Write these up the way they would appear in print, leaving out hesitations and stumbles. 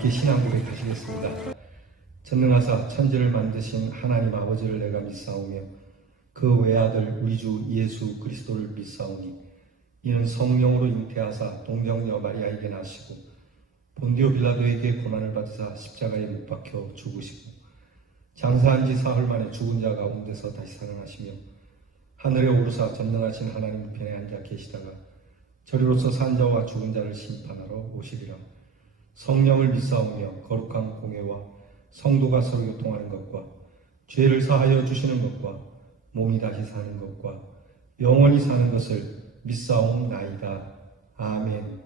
함께 신앙 고백하시겠습니다. 전능하사 천지를 만드신 하나님 아버지를 내가 믿사오며 그 외아들 우리 주 예수 그리스도를 믿사오니 이는 성령으로 잉태하사 동정녀 마리아에게 나시고 본디오 빌라도에게 고난을 받으사 십자가에 못 박혀 죽으시고 장사한 지 사흘 만에 죽은 자 가운데서 다시 살아나시며 하늘에 오르사 전능하신 하나님 우편에 앉아 계시다가 저리로서 산 자와 죽은 자를 심판하러 오시리라. 성령을 믿사오며 거룩한 공회와 성도가 서로 교통하는 것과 죄를 사하여 주시는 것과 몸이 다시 사는 것과 영원히 사는 것을 믿사옵나이다. 아멘.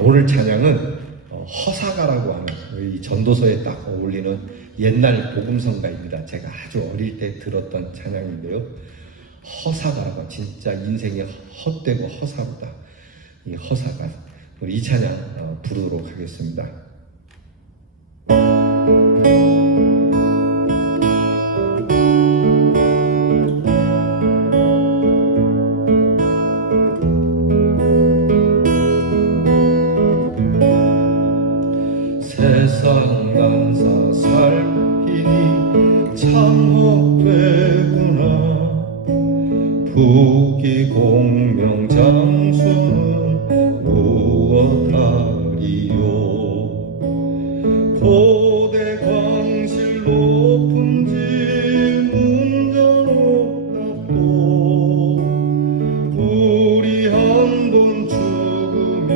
오늘 찬양은 허사가라고 하는 이 전도서에 딱 어울리는 옛날 복음성가입니다. 제가 아주 어릴 때 들었던 찬양인데요. 허사가라고, 진짜 인생이 헛되고 허사보다 이 허사가. 우리 이 찬양 부르도록 하겠습니다. 세상 난사 살피니 참 헛되구나. 부귀공명장수는 무엇하리요. 고대 광실 높은 집 운전 없다도 우리 한번 죽으면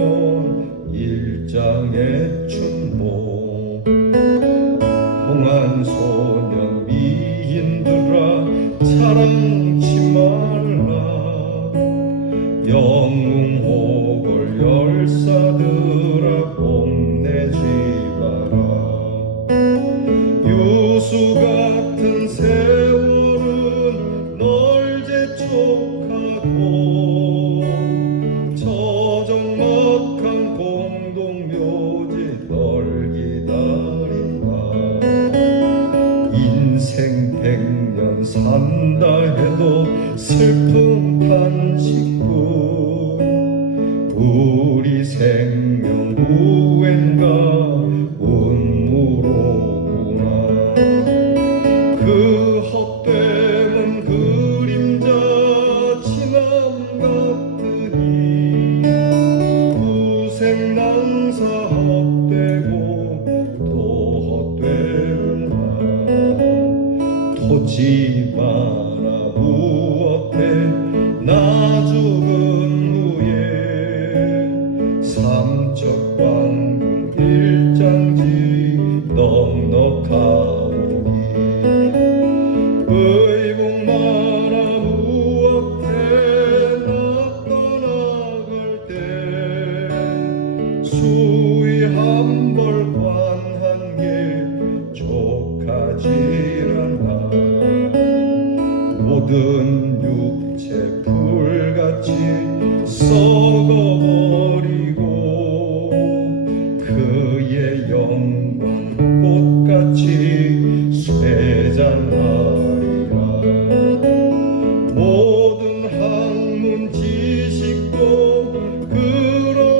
일장의 춘모. 홍한소년 미인들아 자랑치 말라. 영웅호걸 열사들아 뽐내지 마라. 유수 같은 세월은 널 재촉하고 저정막한 공동묘지 널 기다린다. 인생 100년 산다 해도 슬픔 탄식뿐. 우리 생명 후회인가 운무로구나. 그 헛되는 그림자 지남 같으니 후생낭사 헛되고 또 헛되구나. 토지 마라 무엇해 나 죽은 후에 삼척 광군 일장지 넉넉하오니. 의복 마라 무엇해 나 떠나갈 때 수위 한 벌 관한 게 족하질 않아. 모든 육체 불같이 썩어버리고 그의 영광 꽃같이 쇠잔하리라. 모든 학문 지식도 그러하리니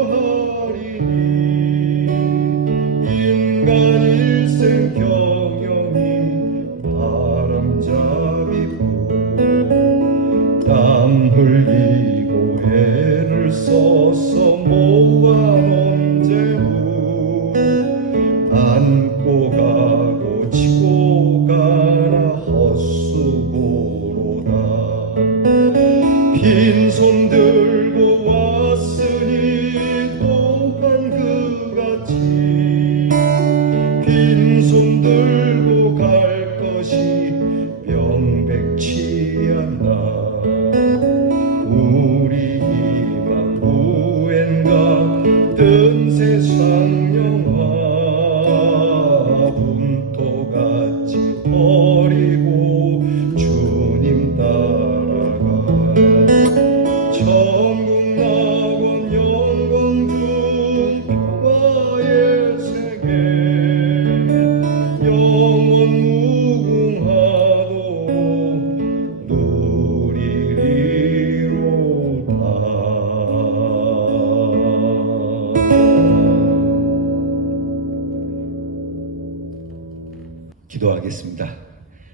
기도하겠습니다.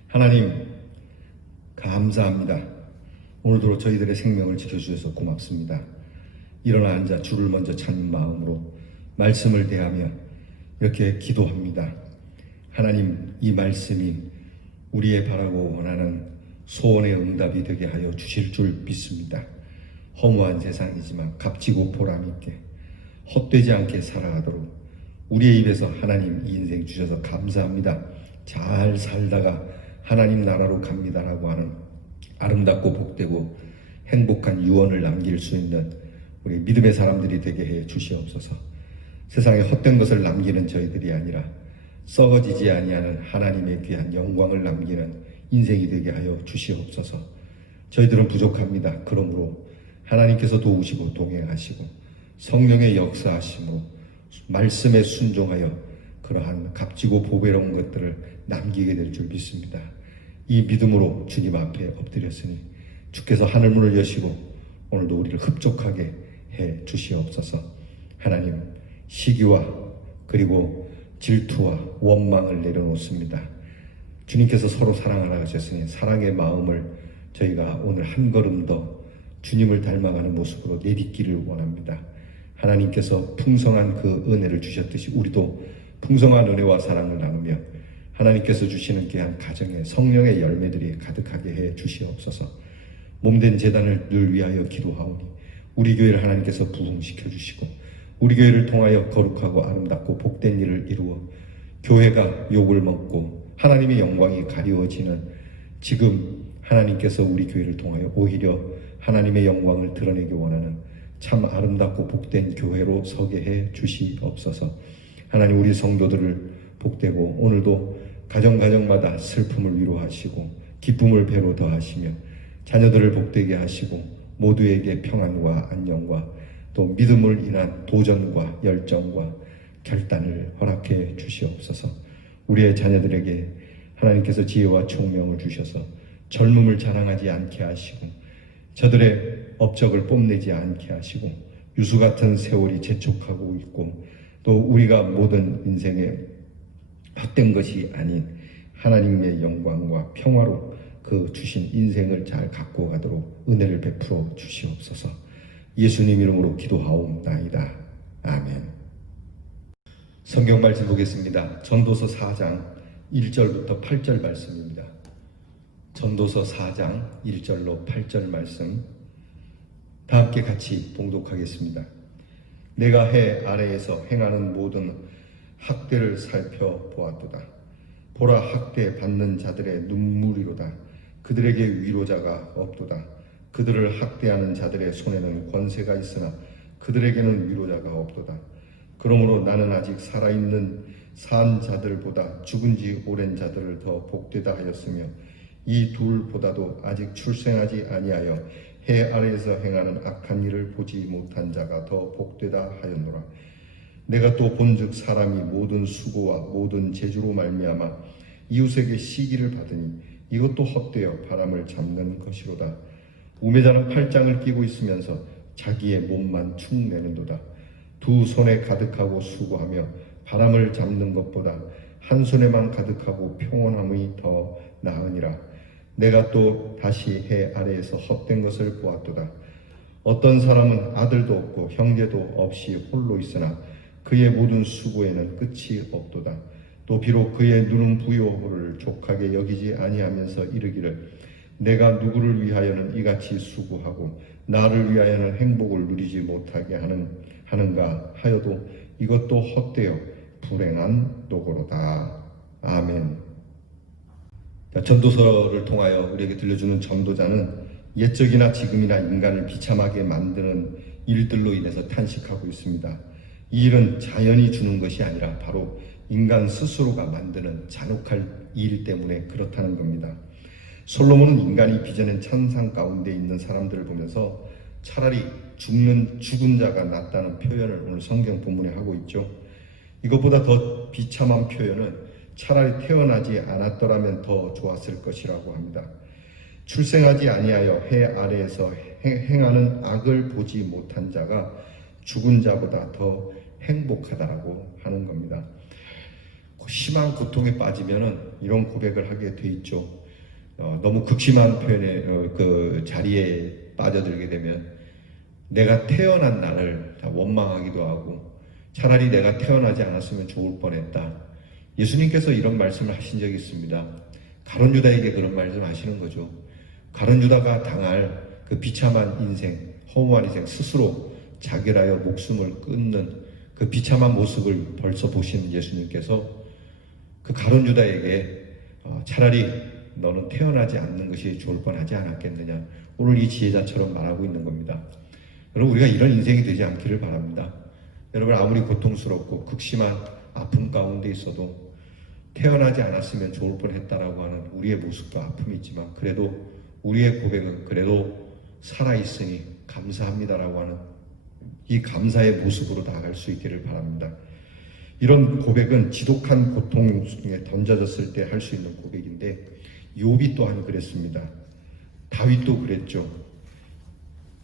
하나님, 감사합니다. 오늘도 저희들의 생명을 지켜주셔서 고맙습니다. 일어나 앉아 주를 먼저 찾는 마음으로 말씀을 대하며 이렇게 기도합니다. 하나님, 이 말씀이 우리의 바라고 원하는 소원의 응답이 되게 하여 주실 줄 믿습니다. 허무한 세상이지만 값지고 보람있게 헛되지 않게 살아가도록 우리의 입에서 하나님 이 인생 주셔서 감사합니다. 잘 살다가 하나님 나라로 갑니다라고 하는 아름답고 복되고 행복한 유언을 남길 수 있는 우리 믿음의 사람들이 되게 해 주시옵소서. 세상에 헛된 것을 남기는 저희들이 아니라 썩어지지 아니하는 하나님의 귀한 영광을 남기는 인생이 되게 하여 주시옵소서. 저희들은 부족합니다. 그러므로 하나님께서 도우시고 동행하시고 성령의 역사하심으로 말씀에 순종하여 그러한 값지고 보배로운 것들을 남기게 될 줄 믿습니다. 이 믿음으로 주님 앞에 엎드렸으니 주께서 하늘문을 여시고 오늘도 우리를 흡족하게 해 주시옵소서. 하나님, 시기와 그리고 질투와 원망을 내려놓습니다. 주님께서 서로 사랑하라 하셨으니 사랑의 마음을 저희가 오늘 한 걸음 더 주님을 닮아가는 모습으로 내딛기를 원합니다. 하나님께서 풍성한 그 은혜를 주셨듯이 우리도 풍성한 은혜와 사랑을 나누며 하나님께서 주시는 귀한 가정에 성령의 열매들이 가득하게 해 주시옵소서. 몸된 제단을 늘 위하여 기도하오니 우리 교회를 하나님께서 부흥시켜 주시고 우리 교회를 통하여 거룩하고 아름답고 복된 일을 이루어 교회가 욕을 먹고 하나님의 영광이 가리워지는 지금 하나님께서 우리 교회를 통하여 오히려 하나님의 영광을 드러내기 원하는 참 아름답고 복된 교회로 서게 해 주시옵소서. 하나님, 우리 성도들을 복되고 오늘도 가정마다 슬픔을 위로하시고 기쁨을 배로 더하시며 자녀들을 복되게 하시고 모두에게 평안과 안녕과 또 믿음을 인한 도전과 열정과 결단을 허락해 주시옵소서. 우리의 자녀들에게 하나님께서 지혜와 총명을 주셔서 젊음을 자랑하지 않게 하시고 저들의 업적을 뽐내지 않게 하시고 유수 같은 세월이 재촉하고 있고 또 우리가 모든 인생에 헛된 것이 아닌 하나님의 영광과 평화로 그 주신 인생을 잘 갖고 가도록 은혜를 베풀어 주시옵소서. 예수님 이름으로 기도하옵나이다. 아멘. 성경 말씀 보겠습니다. 전도서 4장 1절부터 8절 말씀입니다. 전도서 4장 1절로 8절 말씀 다 함께 같이 봉독하겠습니다. 내가 해 아래에서 행하는 모든 학대를 살펴보았도다. 보라, 학대 받는 자들의 눈물이로다. 그들에게 위로자가 없도다. 그들을 학대하는 자들의 손에는 권세가 있으나 그들에게는 위로자가 없도다. 그러므로 나는 아직 살아있는 산 자들보다 죽은 지 오랜 자들을 더 복되다 하였으며 이 둘보다도 아직 출생하지 아니하여 해 아래에서 행하는 악한 일을 보지 못한 자가 더 복되다 하였노라. 내가 또 본즉 사람이 모든 수고와 모든 재주로 말미암아 이웃에게 시기를 받으니 이것도 헛되어 바람을 잡는 것이로다. 우매자는 팔짱을 끼고 있으면서 자기의 몸만 축내는도다. 두 손에 가득하고 수고하며 바람을 잡는 것보다 한 손에만 가득하고 평온함이 더 나으니라. 내가 또 다시 해 아래에서 헛된 것을 보았도다. 어떤 사람은 아들도 없고 형제도 없이 홀로 있으나 그의 모든 수고에는 끝이 없도다. 또 비록 그의 눈은 부요를 족하게 여기지 아니하면서 이르기를 내가 누구를 위하여는 이같이 수고하고 나를 위하여는 행복을 누리지 못하게 하는가 하여도 이것도 헛되어 불행한 도구로다. 아멘. 전도서를 통하여 우리에게 들려주는 전도자는 옛적이나 지금이나 인간을 비참하게 만드는 일들로 인해서 탄식하고 있습니다. 이 일은 자연이 주는 것이 아니라 바로 인간 스스로가 만드는 잔혹할 일 때문에 그렇다는 겁니다. 솔로몬은 인간이 빚어낸 천상 가운데 있는 사람들을 보면서 차라리 죽은 자가 낫다는 표현을 오늘 성경 본문에 하고 있죠. 이것보다 더 비참한 표현은 차라리 태어나지 않았더라면 더 좋았을 것이라고 합니다. 출생하지 아니하여 해 아래에서 행하는 악을 보지 못한 자가 죽은 자보다 더 행복하다고 하는 겁니다. 심한 고통에 빠지면은 이런 고백을 하게 돼 있죠. 너무 극심한 표현의 그 자리에 빠져들게 되면 내가 태어난 날을 다 원망하기도 하고 차라리 내가 태어나지 않았으면 좋을 뻔했다. 예수님께서 이런 말씀을 하신 적이 있습니다. 가룟 유다에게 그런 말씀 하시는 거죠. 가룟 유다가 당할 그 비참한 인생, 허무한 인생, 스스로 자결하여 목숨을 끊는 그 비참한 모습을 벌써 보신 예수님께서 그 가룟 유다에게 차라리 너는 태어나지 않는 것이 좋을 뻔하지 않았겠느냐. 오늘 이 지혜자처럼 말하고 있는 겁니다. 여러분, 우리가 이런 인생이 되지 않기를 바랍니다. 여러분, 아무리 고통스럽고 극심한 아픔 가운데 있어도 태어나지 않았으면 좋을 뻔했다라고 하는 우리의 모습과 아픔이 있지만 그래도 우리의 고백은 그래도 살아있으니 감사합니다라고 하는 이 감사의 모습으로 나아갈 수 있기를 바랍니다. 이런 고백은 지독한 고통 중에 던져졌을 때 할 수 있는 고백인데 욥이 또한 그랬습니다. 다윗도 그랬죠.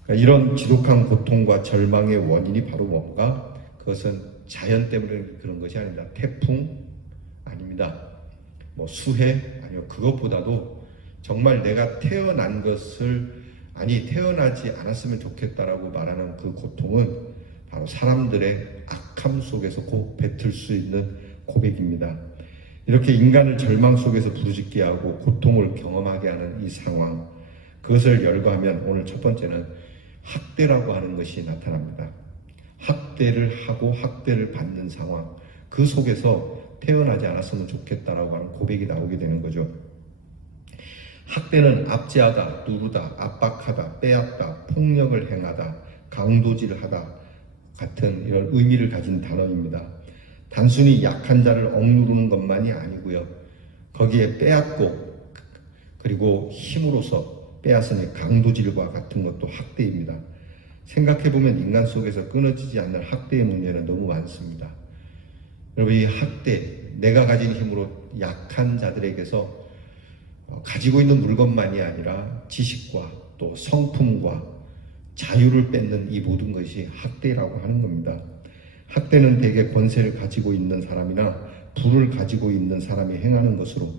그러니까 이런 지독한 고통과 절망의 원인이 바로 뭔가? 그것은 자연 때문에 그런 것이 아닙니다. 태풍 아닙니다. 뭐 수해 아니요. 그것보다도 정말 내가 태어난 것을 태어나지 않았으면 좋겠다라고 말하는 그 고통은 바로 사람들의 악함 속에서 곧 뱉을 수 있는 고백입니다. 이렇게 인간을 절망 속에서 부르짖게 하고 고통을 경험하게 하는 이 상황, 그것을 열거하면 오늘 첫 번째는 학대라고 하는 것이 나타납니다. 학대를 하고 학대를 받는 상황, 그 속에서 태어나지 않았으면 좋겠다라고 하는 고백이 나오게 되는 거죠. 학대는 압제하다, 누르다, 압박하다, 빼앗다, 폭력을 행하다, 강도질하다 같은 이런 의미를 가진 단어입니다. 단순히 약한 자를 억누르는 것만이 아니고요. 거기에 빼앗고 그리고 힘으로써 빼앗은 강도질과 같은 것도 학대입니다. 생각해보면 인간 속에서 끊어지지 않는 학대의 문제는 너무 많습니다. 여러분, 이 학대, 내가 가진 힘으로 약한 자들에게서 가지고 있는 물건만이 아니라 지식과 또 성품과 자유를 뺏는 이 모든 것이 학대라고 하는 겁니다. 학대는 대개 권세를 가지고 있는 사람이나 부를 가지고 있는 사람이 행하는 것으로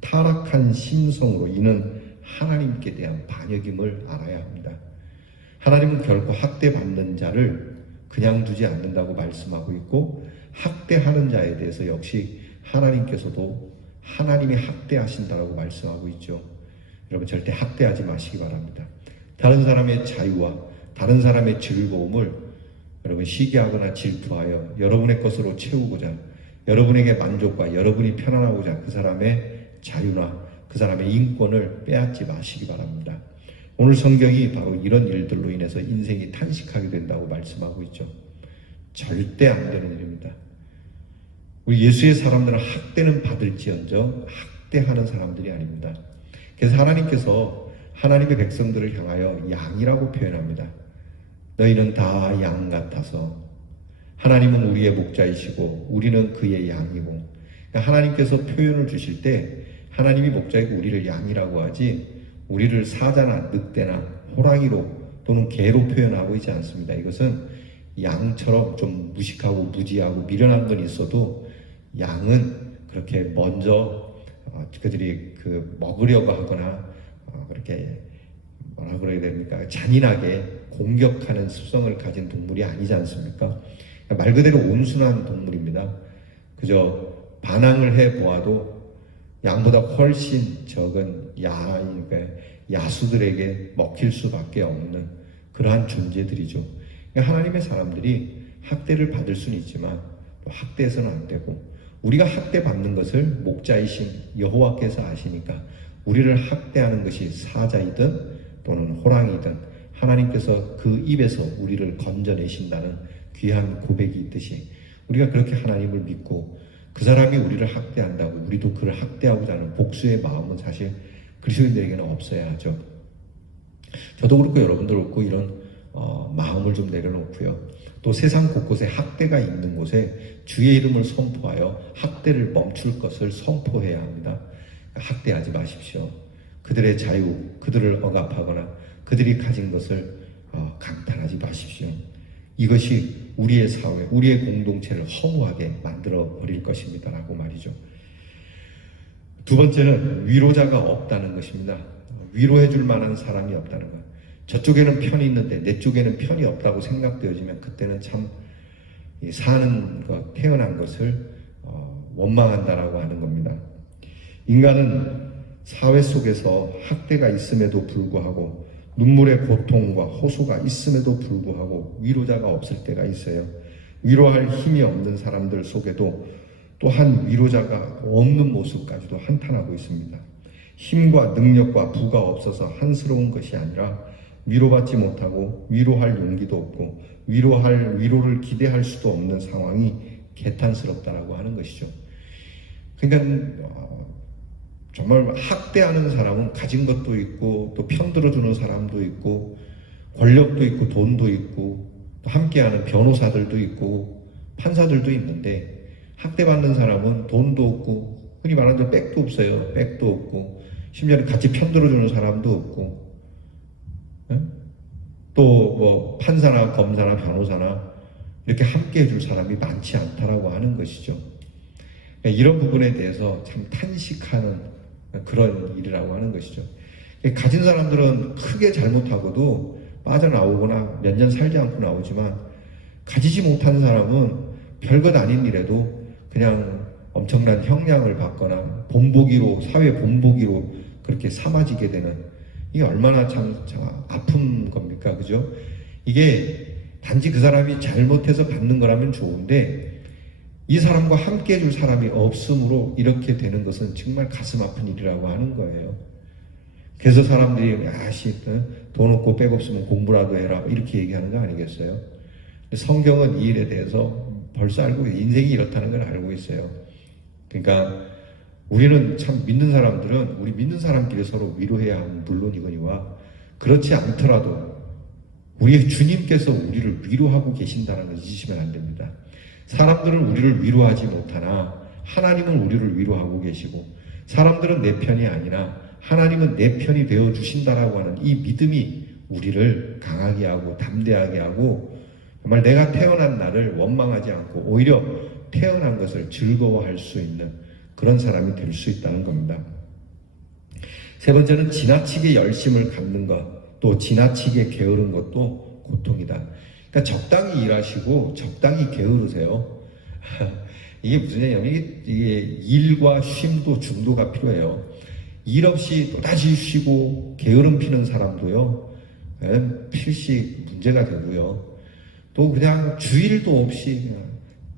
타락한 심성으로 이는 하나님께 대한 반역임을 알아야 합니다. 하나님은 결코 학대받는 자를 그냥 두지 않는다고 말씀하고 있고 학대하는 자에 대해서 역시 하나님께서도 하나님이 학대하신다라고 말씀하고 있죠. 여러분, 절대 학대하지 마시기 바랍니다. 다른 사람의 자유와 다른 사람의 즐거움을 여러분 시기하거나 질투하여 여러분의 것으로 채우고자, 여러분에게 만족과 여러분이 편안하고자 그 사람의 자유나 그 사람의 인권을 빼앗지 마시기 바랍니다. 오늘 성경이 바로 이런 일들로 인해서 인생이 탄식하게 된다고 말씀하고 있죠. 절대 안 되는 일입니다. 우리 예수의 사람들은 학대는 받을지언정 학대하는 사람들이 아닙니다. 그래서 하나님께서 하나님의 백성들을 향하여 양이라고 표현합니다. 너희는 다 양 같아서 하나님은 우리의 목자이시고 우리는 그의 양이고, 그러니까 하나님께서 표현을 주실 때 하나님이 목자이고 우리를 양이라고 하지 우리를 사자나 늑대나 호랑이로 또는 개로 표현하고 있지 않습니다. 이것은 양처럼 좀 무식하고 무지하고 미련한 건 있어도 양은 그렇게 먼저 그들이 먹으려고 하거나 그렇게 뭐라 그래야 됩니까? 잔인하게 공격하는 습성을 가진 동물이 아니지 않습니까? 말 그대로 온순한 동물입니다. 그저 반항을 해 보아도 양보다 훨씬 적은 야수들에게 먹힐 수밖에 없는 그러한 존재들이죠. 그러니까 하나님의 사람들이 학대를 받을 수는 있지만 학대해서는 안 되고, 우리가 학대받는 것을 목자이신 여호와께서 아시니까 우리를 학대하는 것이 사자이든 또는 호랑이든 하나님께서 그 입에서 우리를 건져내신다는 귀한 고백이 있듯이 우리가 그렇게 하나님을 믿고 그 사람이 우리를 학대한다고 우리도 그를 학대하고자 하는 복수의 마음은 사실 그리스도인들에게는 없어야 하죠. 저도 그렇고 여러분도 그렇고 이런 마음을 좀 내려놓고요. 또 세상 곳곳에 학대가 있는 곳에 주의 이름을 선포하여 학대를 멈출 것을 선포해야 합니다. 학대하지 마십시오. 그들의 자유, 그들을 억압하거나 그들이 가진 것을 강탈하지 마십시오. 이것이 우리의 사회, 우리의 공동체를 허무하게 만들어 버릴 것입니다라고 말이죠. 두 번째는 위로자가 없다는 것입니다. 위로해 줄 만한 사람이 없다는 것. 저쪽에는 편이 있는데 내 쪽에는 편이 없다고 생각되어지면 그때는 참 사는 것, 태어난 것을 원망한다라고 하는 겁니다. 인간은 사회 속에서 학대가 있음에도 불구하고 눈물의 고통과 호소가 있음에도 불구하고 위로자가 없을 때가 있어요. 위로할 힘이 없는 사람들 속에도 또한 위로자가 없는 모습까지도 한탄하고 있습니다. 힘과 능력과 부가 없어서 한스러운 것이 아니라 위로받지 못하고 위로할 용기도 없고 위로를 기대할 수도 없는 상황이 개탄스럽다라고 하는 것이죠. 그러니까 정말 학대하는 사람은 가진 것도 있고 또 편들어주는 사람도 있고 권력도 있고 돈도 있고 또 함께하는 변호사들도 있고 판사들도 있는데 학대받는 사람은 돈도 없고 흔히 말하는 대로 백도 없어요. 백도 없고 심지어는 같이 편들어주는 사람도 없고 또 뭐 판사나 검사나 변호사나 이렇게 함께 해줄 사람이 많지 않다라고 하는 것이죠. 이런 부분에 대해서 참 탄식하는 그런 일이라고 하는 것이죠. 가진 사람들은 크게 잘못하고도 빠져나오거나 몇 년 살지 않고 나오지만 가지지 못한 사람은 별것 아닌 일에도 그냥 엄청난 형량을 받거나 본보기로, 사회 본보기로 그렇게 삼아지게 되는, 이게 얼마나 참 아픈 겁니까? 그죠? 이게 단지 그 사람이 잘못해서 받는 거라면 좋은데 이 사람과 함께 해줄 사람이 없으므로 이렇게 되는 것은 정말 가슴 아픈 일이라고 하는 거예요. 그래서 사람들이 돈 없고 백 없으면 공부라도 해라 이렇게 얘기하는 거 아니겠어요? 성경은 이 일에 대해서 벌써 알고 인생이 이렇다는 걸 알고 있어요. 그러니까 우리는 참 믿는 사람들은 우리 믿는 사람끼리 서로 위로해야 하는 물론이거니와 그렇지 않더라도 우리의 주님께서 우리를 위로하고 계신다는 걸 잊으시면 안 됩니다. 사람들은 우리를 위로하지 못하나 하나님은 우리를 위로하고 계시고 사람들은 내 편이 아니라 하나님은 내 편이 되어 주신다라고 하는 이 믿음이 우리를 강하게 하고 담대하게 하고 정말 내가 태어난 날을 원망하지 않고 오히려 태어난 것을 즐거워할 수 있는 그런 사람이 될 수 있다는 겁니다. 세 번째는 지나치게 열심을 갖는 것, 또 지나치게 게으른 것도 고통이다. 그러니까 적당히 일하시고 적당히 게으르세요. 이게 무슨 얘기냐면 이게 일과 쉼도 중도가 필요해요. 일 없이 또다시 쉬고 게으름 피는 사람도요, 필시 문제가 되고요. 또 그냥 주일도 없이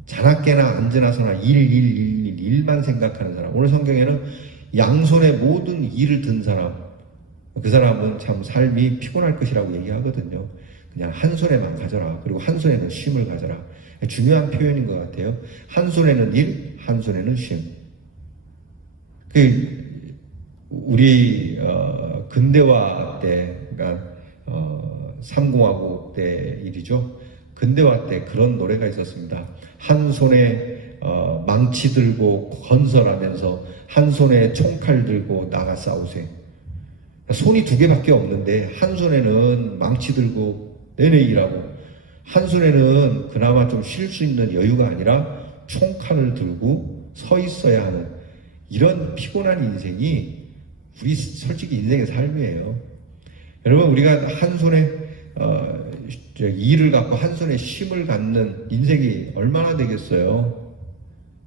자나깨나 앉으나서나 일만 생각하는 사람. 오늘 성경에는 양손에 모든 일을 든 사람, 그 사람은 참 삶이 피곤할 것이라고 얘기하거든요. 그냥 한 손에만 가져라. 그리고 한 손에는 쉼을 가져라. 중요한 표현인 것 같아요. 한 손에는 일, 한 손에는 쉼. 우리 근대화 때, 그러니까 3공화국 때 일이죠. 근대화 때 그런 노래가 있었습니다. 한 손에 망치 들고 건설하면서 한 손에 총칼 들고 나가 싸우세요. 손이 두 개밖에 없는데 한 손에는 망치 들고 내내 일하고 한 손에는 그나마 좀 쉴 수 있는 여유가 아니라 총칼을 들고 서 있어야 하는 이런 피곤한 인생이 우리 솔직히 인생의 삶이에요. 여러분 우리가 한 손에 일을 갖고 한 손에 쉼을 갖는 인생이 얼마나 되겠어요?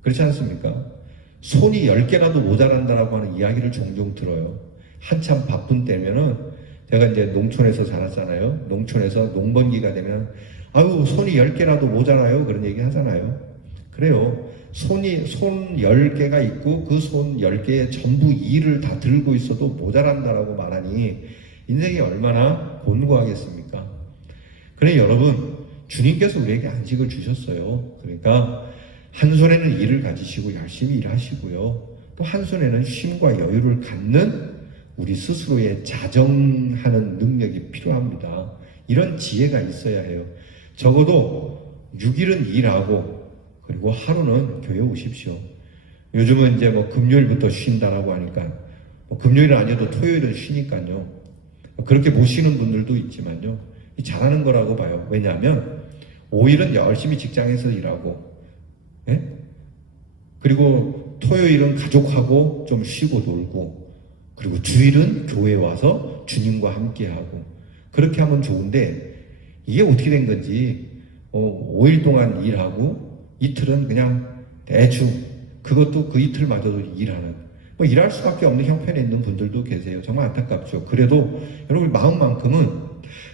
그렇지 않습니까? 손이 10개라도 모자란다라고 하는 이야기를 종종 들어요. 한참 바쁜 때면은 제가 이제 농촌에서 자랐잖아요. 농촌에서 농번기가 되면 아유 손이 10개라도 모자라요 그런 얘기 하잖아요. 그래요. 손 10개가 있고 그 손 10개에 전부 일을 다 들고 있어도 모자란다라고 말하니 인생이 얼마나 곤고하겠습니까? 그래 여러분 주님께서 우리에게 안식을 주셨어요. 그러니까 한 손에는 일을 가지시고 열심히 일하시고요. 또 한 손에는 쉼과 여유를 갖는 우리 스스로의 자정하는 능력이 필요합니다. 이런 지혜가 있어야 해요. 적어도 6일은 일하고 그리고 하루는 교회 오십시오. 요즘은 이제 뭐 금요일부터 쉰다라고 하니까 뭐 금요일은 아니어도 토요일은 쉬니까요. 그렇게 못 쉬는 분들도 있지만요. 잘하는 거라고 봐요. 왜냐하면 5일은 열심히 직장에서 일하고, 예? 그리고 토요일은 가족하고 좀 쉬고 놀고, 그리고 주일은 교회에 와서 주님과 함께하고, 그렇게 하면 좋은데 이게 어떻게 된 건지 5일 동안 일하고 이틀은 그냥 대충, 그것도 그 이틀마저도 일하는, 뭐 일할 수밖에 없는 형편에 있는 분들도 계세요. 정말 안타깝죠. 그래도 여러분 마음만큼은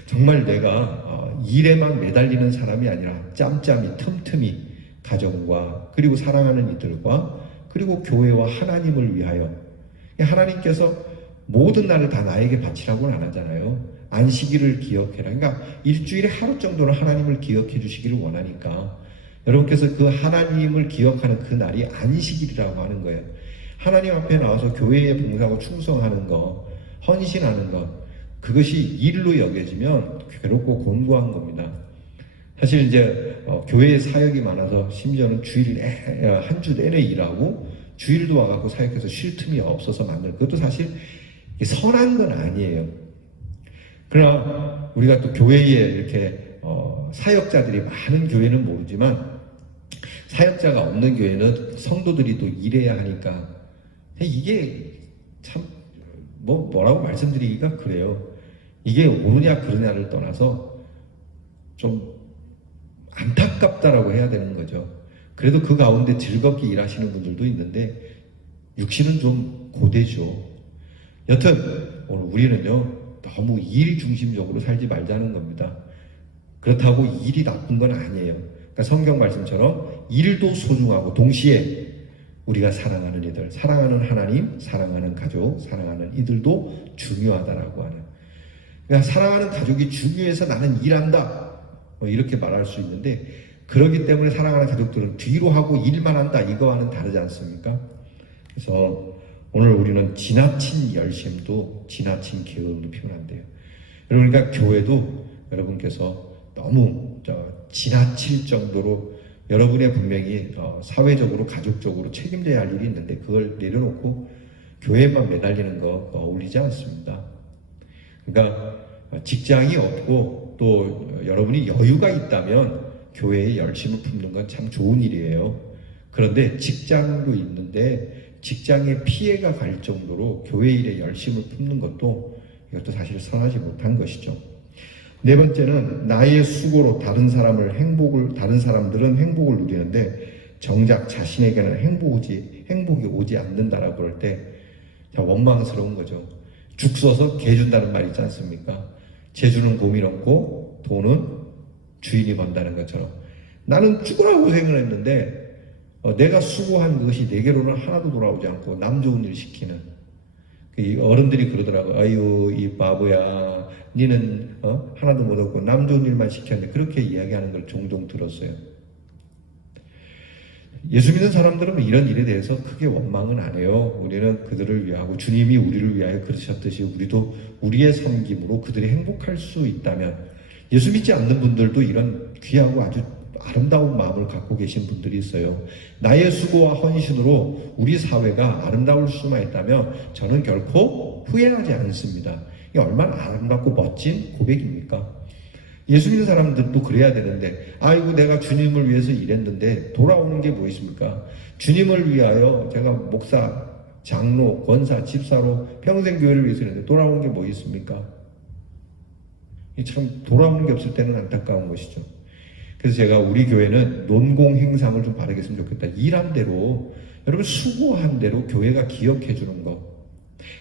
정말 내가 일에만 매달리는 사람이 아니라 짬짬이 틈틈이 가정과 그리고 사랑하는 이들과 그리고 교회와 하나님을 위하여, 하나님께서 모든 날을 다 나에게 바치라고는 안 하잖아요. 안식일을 기억해라. 그러니까 일주일에 하루 정도는 하나님을 기억해 주시기를 원하니까 여러분께서 그 하나님을 기억하는 그 날이 안식일이라고 하는 거예요. 하나님 앞에 나와서 교회에 봉사하고 충성하는 거, 헌신하는 것, 그것이 일로 여겨지면 괴롭고 곤고한 겁니다. 사실 이제 교회에 사역이 많아서 심지어는 한 주 내내 일하고 주일도 와갖고 사역해서 쉴 틈이 없어서 만든, 그것도 사실 선한 건 아니에요. 그러나 우리가 또 교회에 이렇게 사역자들이 많은 교회는 모르지만 사역자가 없는 교회는 성도들이 또 일해야 하니까 이게 참 뭐라고 말씀드리기가 그래요. 이게 옳으냐 그르냐를 떠나서 좀 안타깝다라고 해야 되는 거죠. 그래도 그 가운데 즐겁게 일하시는 분들도 있는데 육신은 좀 고되죠. 여튼 오늘 우리는요, 너무 일 중심적으로 살지 말자는 겁니다. 그렇다고 일이 나쁜 건 아니에요. 그러니까 성경 말씀처럼 일도 소중하고 동시에 우리가 사랑하는 이들, 사랑하는 하나님, 사랑하는 가족, 사랑하는 이들도 중요하다라고 하는, 그러니까 사랑하는 가족이 중요해서 나는 일한다 이렇게 말할 수 있는데, 그렇기 때문에 사랑하는 가족들은 뒤로 하고 일만 한다 이거와는 다르지 않습니까? 그래서 오늘 우리는 지나친 열심도 지나친 게으름도 표현한대요. 여러분, 그러니까 교회도 여러분께서 너무 지나칠 정도로 여러분의 분명히 사회적으로 가족적으로 책임져야 할 일이 있는데 그걸 내려놓고 교회만 매달리는 거 어울리지 않습니다. 그러니까 직장이 없고 또 여러분이 여유가 있다면 교회에 열심을 품는 건 참 좋은 일이에요. 그런데 직장도 있는데 직장에 피해가 갈 정도로 교회 일에 열심을 품는 것도, 이것도 사실 선하지 못한 것이죠. 네 번째는 나의 수고로 다른 사람들은 행복을 누리는데 정작 자신에게는 행복이 오지 않는다라고 할 때 원망스러운 거죠. 죽 써서 개 준다는 말 있지 않습니까? 재주는 곰이 넘고 돈은 주인이 번다는 것처럼 나는 죽으라고 고생을 했는데 내가 수고한 것이 내게로는 하나도 돌아오지 않고 남 좋은 일 시키는, 어른들이 그러더라고요. 아유 이 바보야, 니는 하나도 못 얻고 남 좋은 일만 시켰는데, 그렇게 이야기하는 걸 종종 들었어요. 예수 믿는 사람들은 이런 일에 대해서 크게 원망은 안 해요. 우리는 그들을 위하고 주님이 우리를 위하여 그러셨듯이 우리도 우리의 섬김으로 그들이 행복할 수 있다면, 예수 믿지 않는 분들도 이런 귀하고 아주 아름다운 마음을 갖고 계신 분들이 있어요. 나의 수고와 헌신으로 우리 사회가 아름다울 수만 있다면 저는 결코 후회하지 않습니다. 이게 얼마나 아름답고 멋진 고백입니까? 예수 믿는 사람들도 그래야 되는데, 아이고 내가 주님을 위해서 일했는데 돌아오는 게 뭐 있습니까? 주님을 위하여 제가 목사, 장로, 권사, 집사로 평생 교회를 위해서 일했는데 돌아오는 게 뭐 있습니까? 참 돌아오는 게 없을 때는 안타까운 것이죠. 그래서 제가 우리 교회는 논공 행상을 좀 바르게 했으면 좋겠다. 일한 대로, 여러분 수고한 대로 교회가 기억해 주는 것.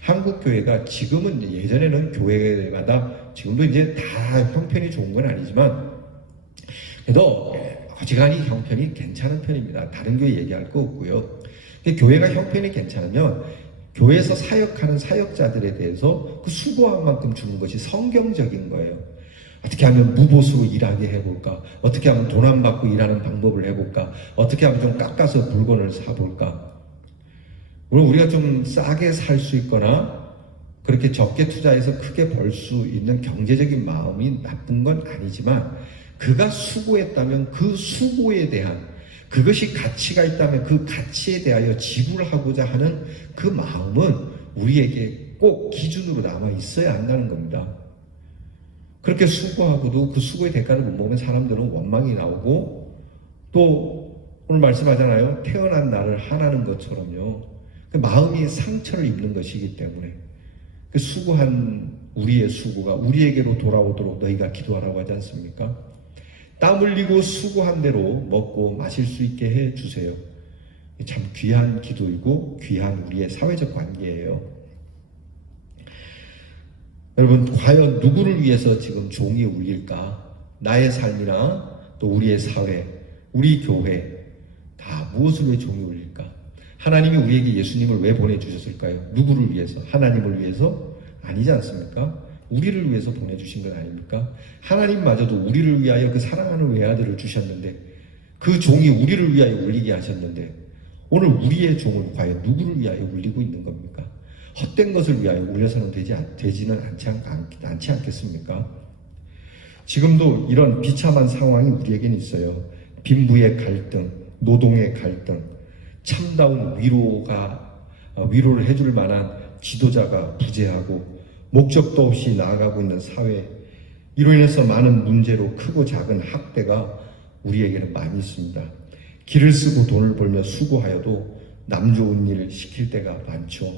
한국 교회가 지금은, 예전에는 교회마다 지금도 이제 다 형편이 좋은 건 아니지만 그래도 어지간히 형편이 괜찮은 편입니다. 다른 교회 얘기할 거 없고요. 교회가 형편이 괜찮으면 교회에서 사역하는 사역자들에 대해서 그 수고한 만큼 주는 것이 성경적인 거예요. 어떻게 하면 무보수로 일하게 해볼까? 어떻게 하면 돈 안 받고 일하는 방법을 해볼까? 어떻게 하면 좀 깎아서 물건을 사볼까? 물론 우리가 좀 싸게 살 수 있거나 그렇게 적게 투자해서 크게 벌 수 있는 경제적인 마음이 나쁜 건 아니지만, 그가 수고했다면 그 수고에 대한, 그것이 가치가 있다면 그 가치에 대하여 지불하고자 하는 그 마음은 우리에게 꼭 기준으로 남아 있어야 한다는 겁니다. 그렇게 수고하고도 그 수고의 대가를 못 보면 사람들은 원망이 나오고, 또 오늘 말씀하잖아요. 태어난 나를 하나는 것처럼요. 그 마음이 상처를 입는 것이기 때문에 그 수고한 우리의 수고가 우리에게로 돌아오도록 너희가 기도하라고 하지 않습니까? 땀 흘리고 수고한 대로 먹고 마실 수 있게 해 주세요. 참 귀한 기도이고 귀한 우리의 사회적 관계예요. 여러분, 과연 누구를 위해서 지금 종이 울릴까? 나의 삶이나 또 우리의 사회, 우리 교회 다 무엇을 위해 종이 울릴까? 하나님이 우리에게 예수님을 왜 보내주셨을까요? 누구를 위해서? 하나님을 위해서? 아니지 않습니까? 우리를 위해서 보내주신 것 아닙니까? 하나님마저도 우리를 위하여 그 사랑하는 외아들을 주셨는데, 그 종이 우리를 위하여 울리게 하셨는데, 오늘 우리의 종은 과연 누구를 위하여 울리고 있는 겁니까? 헛된 것을 위하여 울려서는 되지는 않지 않겠습니까? 지금도 이런 비참한 상황이 우리에게는 있어요. 빈부의 갈등, 노동의 갈등, 참다운 위로를 해줄 만한 지도자가 부재하고 목적도 없이 나아가고 있는 사회, 이로 인해서 많은 문제로 크고 작은 학대가 우리에게는 많이 있습니다. 길을 쓰고 돈을 벌며 수고하여도 남 좋은 일을 시킬 때가 많죠.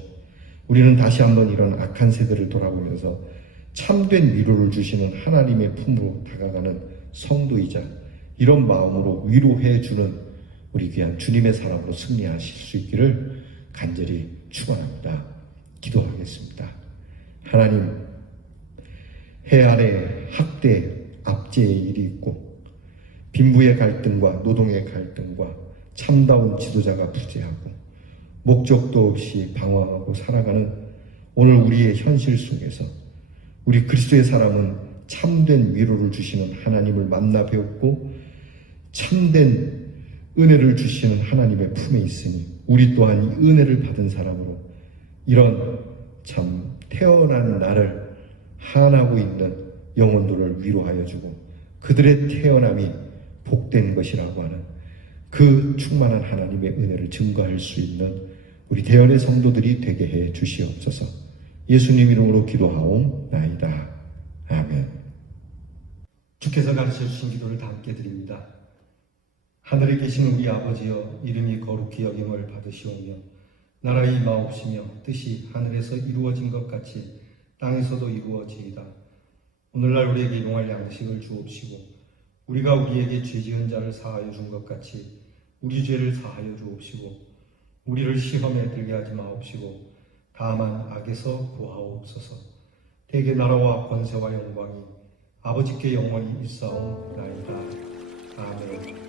우리는 다시 한번 이런 악한 세대를 돌아보면서 참된 위로를 주시는 하나님의 품으로 다가가는 성도이자 이런 마음으로 위로해 주는 우리 귀한 주님의 사랑으로 승리하실 수 있기를 간절히 축원합니다. 기도하겠습니다. 하나님, 해 아래 학대, 압제의 일이 있고 빈부의 갈등과 노동의 갈등과 참다운 지도자가 부재하고 목적도 없이 방황하고 살아가는 오늘 우리의 현실 속에서 우리 그리스도의 사람은 참된 위로를 주시는 하나님을 만나 배웠고 참된 은혜를 주시는 하나님의 품에 있으니 우리 또한 이 은혜를 받은 사람으로 이런 참 태어난 나를 한하고 있는 영혼들을 위로하여 주고 그들의 태어남이 복된 것이라고 하는 그 충만한 하나님의 은혜를 증거할 수 있는 우리 대언의 성도들이 되게 해 주시옵소서. 예수님 이름으로 기도하옵나이다. 아멘. 주께서 가르쳐 주신 기도를 다 함께 드립니다. 하늘에 계신 우리 아버지여, 이름이 거룩히 여김을 받으시오며 나라가 임하옵시며 뜻이 하늘에서 이루어진 것 같이 땅에서도 이루어지이다. 오늘날 우리에게 일용할 양식을 주옵시고 우리가 우리에게 죄 지은 자를 사하여 준 것 같이 우리 죄를 사하여 주옵시고 우리를 시험에 들게 하지 마옵시고 다만 악에서 구하옵소서. 대개 나라와 권세와 영광이 아버지께 영원히 있사옵나이다. 아멘.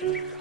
아멘.